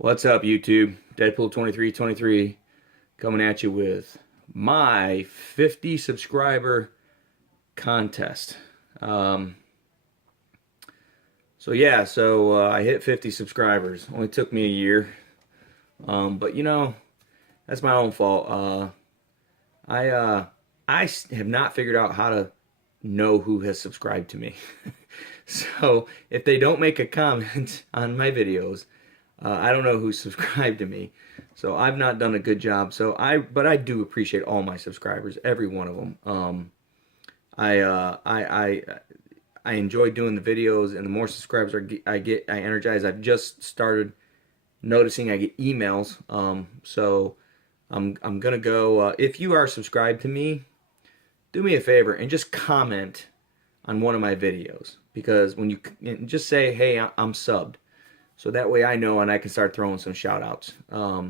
What's up, YouTube? Deadpool2323 coming at you with my 50 subscriber contest. Um, I hit 50 subscribers. Only took me a year, but that's my own fault. I uh, have not figured out how to know who has subscribed to me. So if they don't make a comment on my videos, I don't know who subscribed to me, so I've not done a good job. But I do appreciate all my subscribers, every one of them. I enjoy doing the videos, and the more subscribers I energize. I've just started noticing I get emails. So I'm gonna go. If you are subscribed to me, do me a favor and just comment on one of my videos, because when you just say, "Hey, I'm subbed," so that way I know and I can start throwing some shout outs. Uh,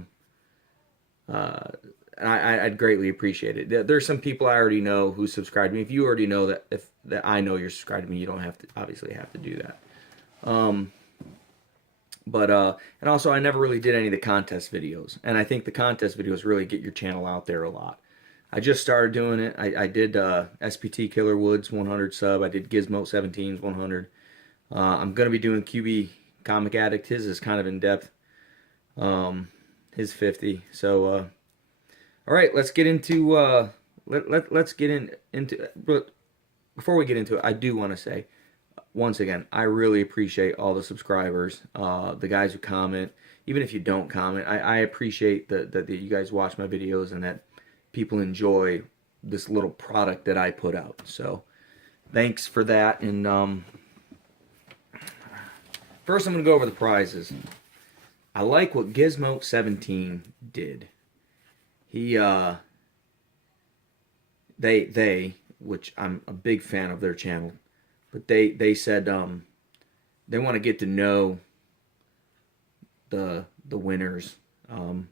I'd greatly appreciate it. There's some people I already know who subscribe to me. If you already know that, if that I know you're subscribed to me, you don't have to obviously have to do that. Um, and also I never really did any of the contest videos, and I think the contest videos really get your channel out there a lot. I just started doing it. I did SPT Killer Woods 100 sub. I did Gizmo 17's 100. I'm gonna be doing QB Comic Addict. His is kind of in depth. His 50. All right, let's get into let's get into. But before we get into it, I do want to say once again, I really appreciate all the subscribers, the guys who comment. Even if you don't comment, I appreciate that you guys watch my videos and that people enjoy this little product that I put out. So thanks for that. And first, I'm gonna go over the prizes. I like what Gizmo 17 did. He which I'm a big fan of their channel, but they said they want to get to know the winners, and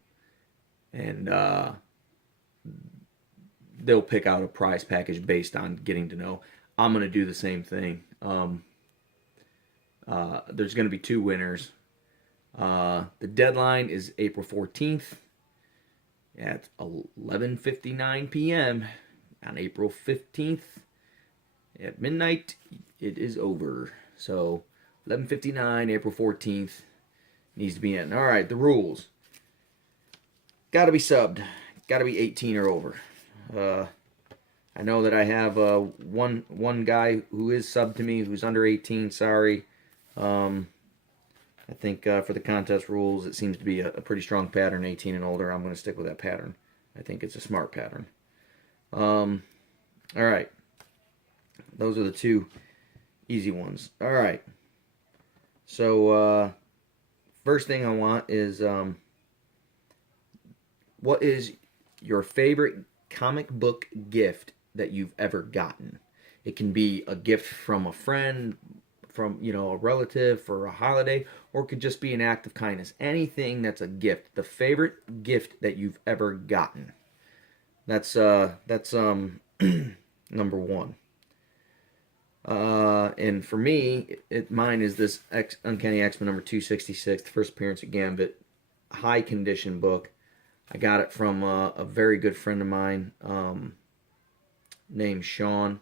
they'll pick out a prize package based on getting to know. I'm gonna do the same thing. There's gonna be two winners. The deadline is April 14th at 11:59 p.m. on April 15th at midnight. It is over. So 11:59, April 14th needs to be in. All right, the rules. Got to be subbed. Got to be 18 or over. I know that I have one guy who is subbed to me who's under 18. Sorry. I think for the contest rules, it seems to be a pretty strong pattern, 18 and older. I'm going to stick with that pattern. I think it's a smart pattern. All right. Those are the two easy ones. All right. So, first thing I want is what is your favorite comic book gift that you've ever gotten? It can be a gift from a friend, from a relative for a holiday, or it could just be an act of kindness. Anything that's a gift. The favorite gift that you've ever gotten. That's number one. And for me, mine is this Uncanny X-Men number 266, the first appearance of Gambit, high condition book. I got it from a very good friend of mine named Sean.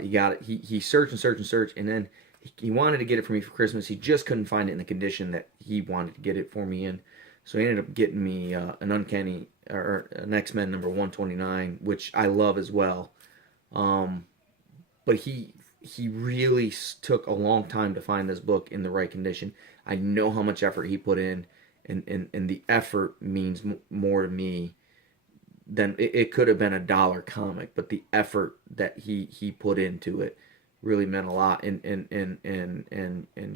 He got it. He searched and searched and searched, and then he wanted to get it for me for Christmas. He just couldn't find it in the condition that he wanted to get it for me in. So he ended up getting me an Uncanny or an X-Men number 129, which I love as well. But he really took a long time to find this book in the right condition. I know how much effort he put in, and the effort means more to me than it could have been $1 comic, but the effort that he put into it really meant a lot. And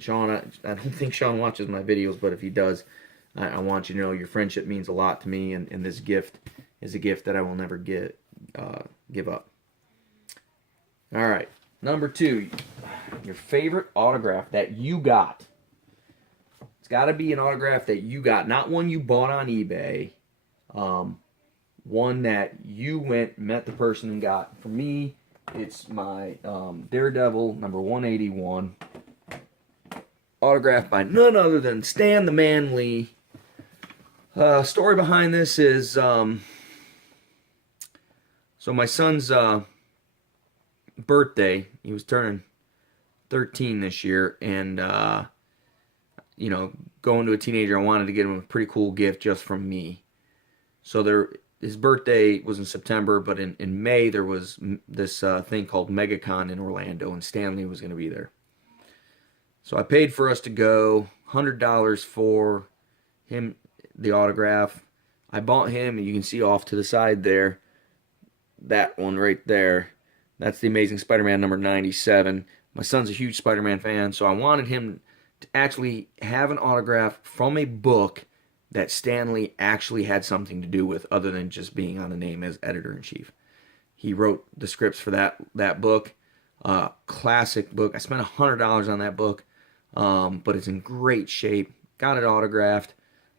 Sean, I don't think Sean watches my videos, but if he does, I want you to know your friendship means a lot to me, and this gift is a gift that I will never give up. All right, number two, your favorite autograph that you got. It's got to be an autograph that you got, not one you bought on eBay. One that you met the person and got. For me, it's my Daredevil number 181. autographed by none other than Stan the Man Lee. Story behind this is so my son's birthday. He was turning 13 this year, and you know, going to a teenager, I wanted to get him a pretty cool gift just from me. So his birthday was in September, but in May there was this thing called MegaCon in Orlando, and Stan Lee was going to be there. So I paid for us to go, $100 for him, the autograph. I bought him, and you can see off to the side there, that one right there. That's the Amazing Spider-Man number 97. My son's a huge Spider-Man fan, so I wanted him to actually have an autograph from a book that Stan Lee actually had something to do with, other than just being on the name as editor-in-chief. He wrote the scripts for that book. Classic book. I spent $100 on that book, but it's in great shape. Got it autographed.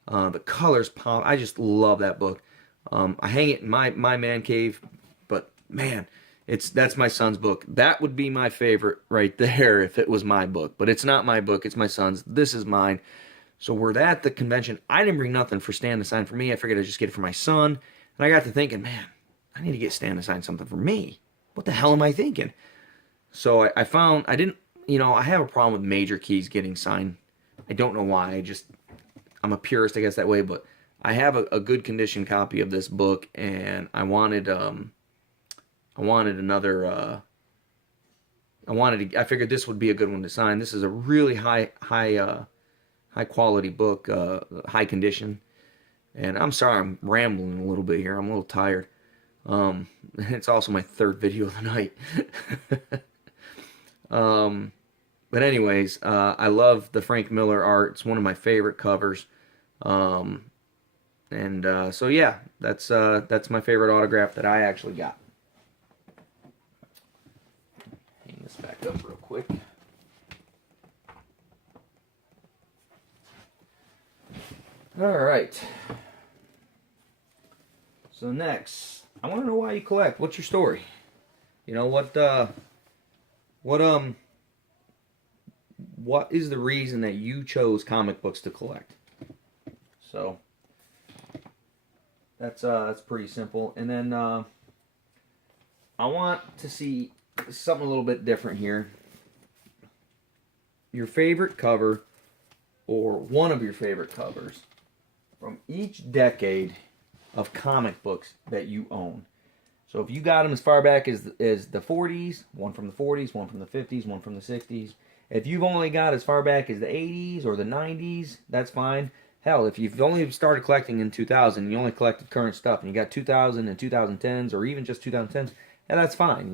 The colors pop. I just love that book. I hang it in my man cave, but man, that's my son's book. That would be my favorite right there if it was my book. But it's not my book. It's my son's. This is mine. So we're at the convention. I didn't bring nothing for Stan to sign for me. I figured I'd just get it for my son. And I got to thinking, man, I need to get Stan to sign something for me. What the hell am I thinking? So I found, I didn't, I have a problem with Major Keys getting signed. I don't know why. I'm a purist, I guess, that way. But I have a good condition copy of this book, and I wanted another. I figured this would be a good one to sign. This is a really high quality book, high condition. And I'm sorry, I'm rambling a little bit here. I'm a little tired. It's also my third video of the night. But anyways, I love the Frank Miller art. It's one of my favorite covers. So yeah, that's my favorite autograph that I actually got. Hang this back up real quick. All right. So next, I want to know why you collect. What's your story? What is the reason that you chose comic books to collect? So that's pretty simple. And then I want to see something a little bit different here. Your favorite cover, or one of your favorite covers, from each decade of comic books that you own. So if you got them as far back as the 40s, one from the 40s, one from the 50s, one from the 60s. If you've only got as far back as the 80s or the 90s, that's fine. Hell, if you've only started collecting in 2000, you only collected current stuff, and you got 2000 and 2010s, or even just 2010s, that's fine.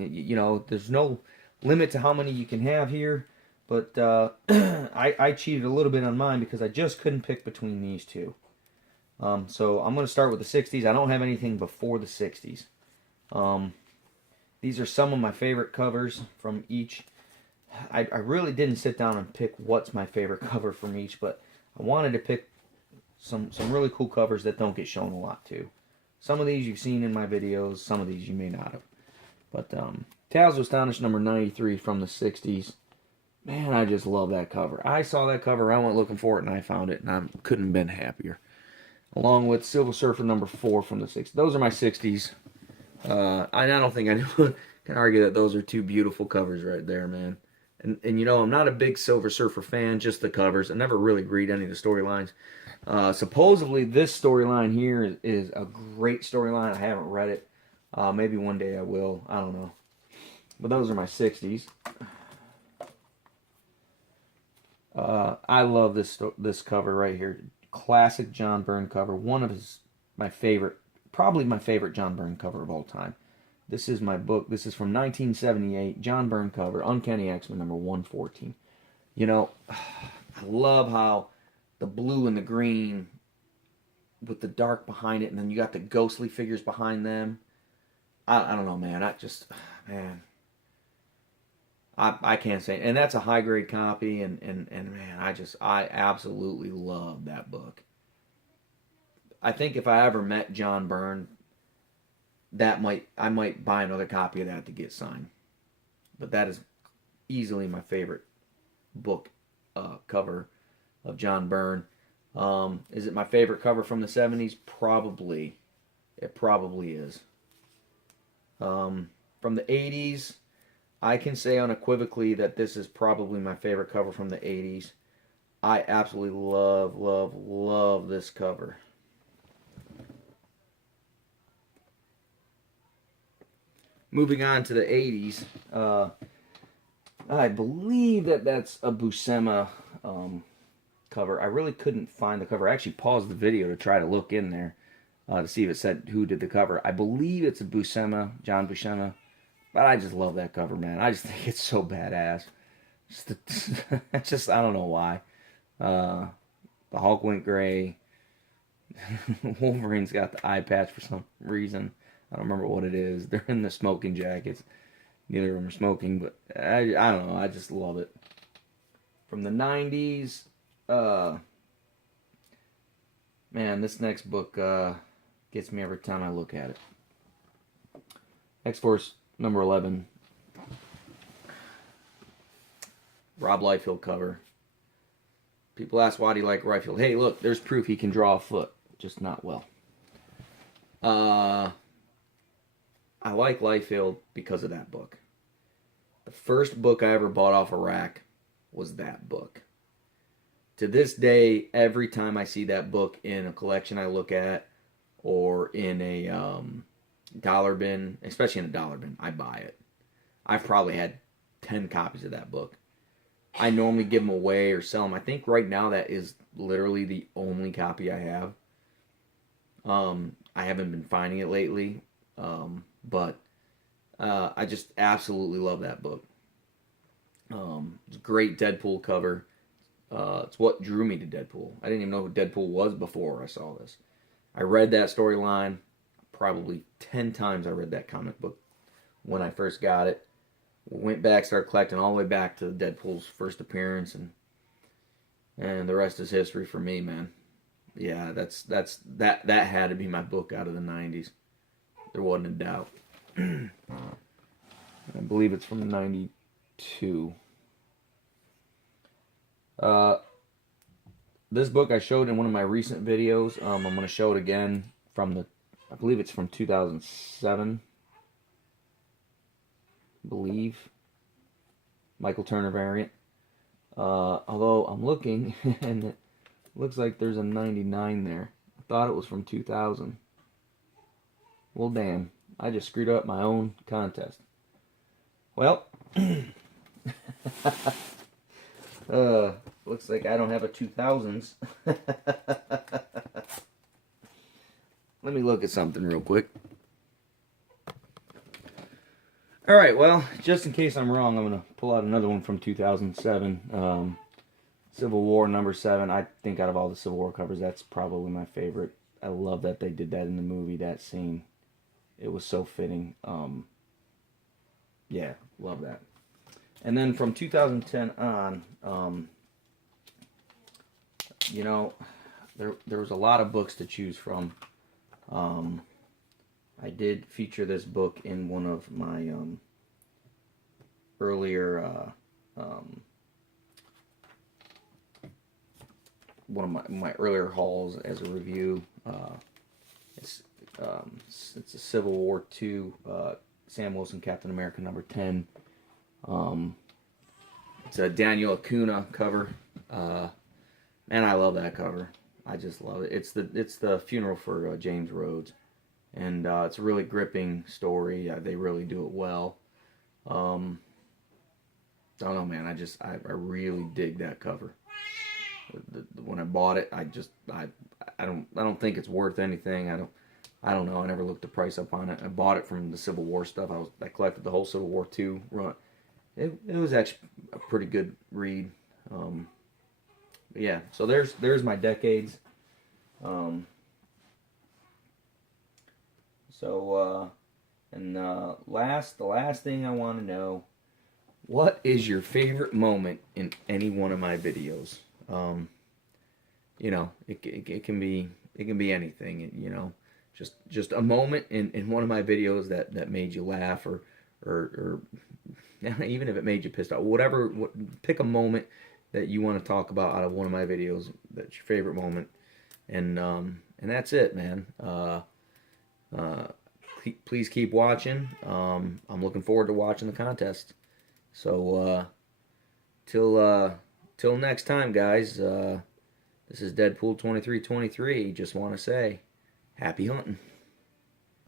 There's no limit to how many you can have here. But I cheated a little bit on mine because I just couldn't pick between these two. So I'm going to start with the 60s. I don't have anything before the 60s. These are some of my favorite covers from each. I really didn't sit down and pick what's my favorite cover from each, but I wanted to pick some really cool covers that don't get shown a lot too. Some of these you've seen in my videos, some of these you may not have. But Tales of Astonish number 93 from the 60s. Man, I just love that cover. I saw that cover, I went looking for it, and I found it, and I couldn't have been happier. Along with Silver Surfer number 4 from the 60s. Those are my 60s. I don't think I can argue that those are two beautiful covers right there, man. And I'm not a big Silver Surfer fan, just the covers. I never really read any of the storylines. Supposedly, this storyline here is a great storyline. I haven't read it. Maybe one day I will. I don't know. But those are my 60s. I love this cover right here. Classic John Byrne cover. One of my favorite, probably my favorite John Byrne cover of all time. This is my book. This is from 1978. John Byrne cover. Uncanny X-Men number 114. I love how the blue and the green with the dark behind it, and then you got the ghostly figures behind them. I don't know, man. I can't say. And that's a high grade copy, and man, I absolutely love that book. I think if I ever met John Byrne, I might buy another copy of that to get signed. But that is easily my favorite book cover of John Byrne. Is it my favorite cover from the 70s? Probably. It probably is. From the 80s, I can say unequivocally that this is probably my favorite cover from the 80s. I absolutely love, love, love this cover. Moving on to the 80s, I believe that's a Buscema cover. I really couldn't find the cover. I actually paused the video to try to look in there to see if it said who did the cover. I believe it's a Buscema, John Buscema, but I just love that cover, man. I just think it's so badass. Just I don't know why. The Hulk went gray. Wolverine's got the eye patch for some reason. I don't remember what it is. They're in the smoking jackets. Neither of them are smoking, but I don't know. I just love it. From the 90s, man, this next book gets me every time I look at it. X-Force number 11. Rob Liefeld cover. People ask, why do you like Liefeld? Hey, look, there's proof he can draw a foot, just not well. I like Liefeld because of that book. The first book I ever bought off a rack was that book. To this day, every time I see that book in a collection I look at, or in a dollar bin, especially in a dollar bin, I buy it. I've probably had 10 copies of that book. I normally give them away or sell them. I think right now that is literally the only copy I have. I haven't been finding it lately, but I just absolutely love that book. It's a great Deadpool cover. It's what drew me to Deadpool. I didn't even know who Deadpool was before I saw this. I read that storyline probably 10 times. I read that comic book when I first got it. Went back, started collecting all the way back to Deadpool's first appearance, and the rest is history for me, man. Yeah, that had to be my book out of the 90s. There wasn't a doubt. I believe it's from 92. This book I showed in one of my recent videos. I'm going to show it again from I believe it's from 2007. Believe. Michael Turner variant. Although I'm looking and it looks like there's a 99 there. I thought it was from 2000. Well, damn. I just screwed up my own contest. Well, looks like I don't have a 2000s. Let me look at something real quick. Alright, well, just in case I'm wrong, I'm going to pull out another one from 2007. Civil War number 7. I think out of all the Civil War covers, that's probably my favorite. I love that they did that in the movie, that scene. It was so fitting. Yeah, love that. And then from 2010 on, you know, there was a lot of books to choose from. I did feature this book in one of my earlier one of my earlier hauls as a review. It's a Civil War II Sam Wilson Captain America number 10. It's a Daniel Acuna cover. Man, I love that cover. I just love it. It's the funeral for James Rhodes. And it's a really gripping story. They really do it well. I don't know, man. I really dig that cover. When I bought it, I don't think it's worth anything. I don't know. I never looked the price up on it. I bought it from the Civil War stuff. I collected the whole Civil War II run. It was actually a pretty good read. Yeah. So there's my decades. The last thing I want to know, what is your favorite moment in any one of my videos? You know, it can be anything. You know, just a moment in one of my videos that made you laugh or even if it made you pissed off, whatever. Pick a moment that you want to talk about out of one of my videos. That's your favorite moment, and that's it, man. Uh, please keep watching. I'm looking forward to watching the contest. So till next time, guys. This is Deadpool 2323. Just want to say, happy hunting.